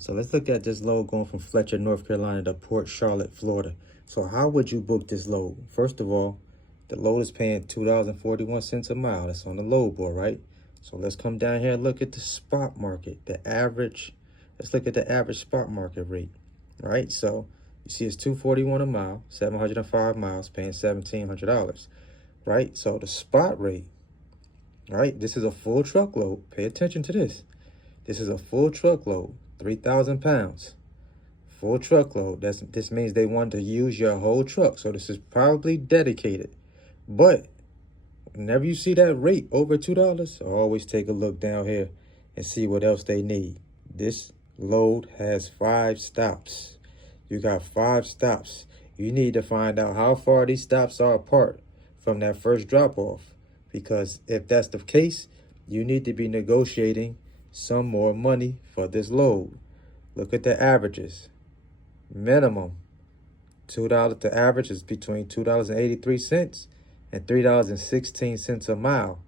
So let's look at this load going from Fletcher, North Carolina to Port Charlotte, Florida. So how would you book this load? First of all, the load is paying $2.41 a mile. That's on the load board, right? So let's come down here and look at the spot market, the average. Let's look at the average spot market rate, right? So you see it's $2.41 a mile, 705 miles, paying $1,700, right? So the spot rate, right? This is a full truckload. Pay attention to this. This is a full truckload, 3,000 pounds. Full truckload. This means they want to use your whole truck. So this is probably dedicated. But whenever you see that rate over $2, always take a look down here and see what else they need. This load has 5 stops. You got 5 stops. You need to find out how far these stops are apart from that first drop off. Because if that's the case, you need to be negotiating some more money for this load. Look at the averages. Minimum $2. The average is between $2.83 and $3.16 a mile,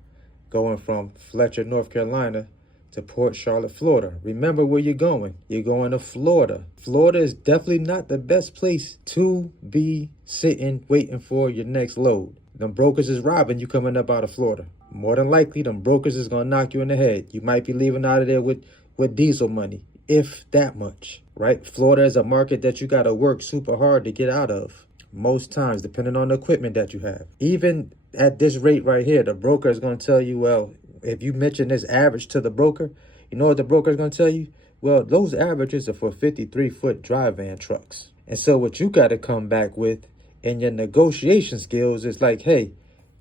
going from Fletcher, North Carolina to Port Charlotte, Florida. Remember where you're going. You're going to Florida. Florida is definitely not the best place to be sitting waiting for your next load. Them brokers is robbing you coming up out of Florida. More than likely, them brokers is going to knock you in the head. You might be leaving out of there with diesel money, if that much, right? Florida is a market that you got to work super hard to get out of most times, depending on the equipment that you have. Even at this rate right here, the broker is going to tell you, well, if you mention this average to the broker, you know what the broker is going to tell you? Well, those averages are for 53-foot dry van trucks. And so what you got to come back with in your negotiation skills is like, hey,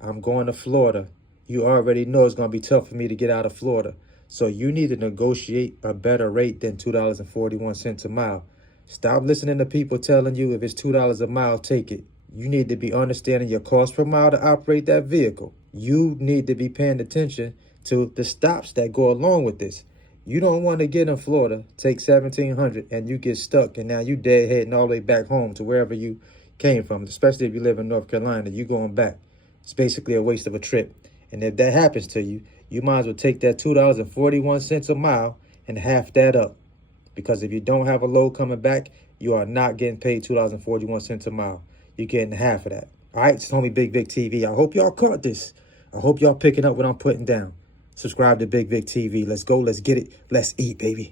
I'm going to Florida. You already know it's going to be tough for me to get out of Florida. So you need to negotiate a better rate than $2.41 a mile. Stop listening to people telling you if it's $2 a mile, take it. You need to be understanding your cost per mile to operate that vehicle. You need to be paying attention to the stops that go along with this. You don't want to get in Florida, take $1,700, and you get stuck, and now you dead heading all the way back home to wherever you came from, especially if you live in North Carolina. You going back. It's basically a waste of a trip. And if that happens to you, you might as well take that $2.41 a mile and half that up. Because if you don't have a load coming back, you are not getting paid $2.41 a mile. You're getting half of that. All right, it's homie Big Vic TV. I hope y'all caught this. I hope y'all picking up what I'm putting down. Subscribe to Big Vic TV. Let's go. Let's get it. Let's eat, baby.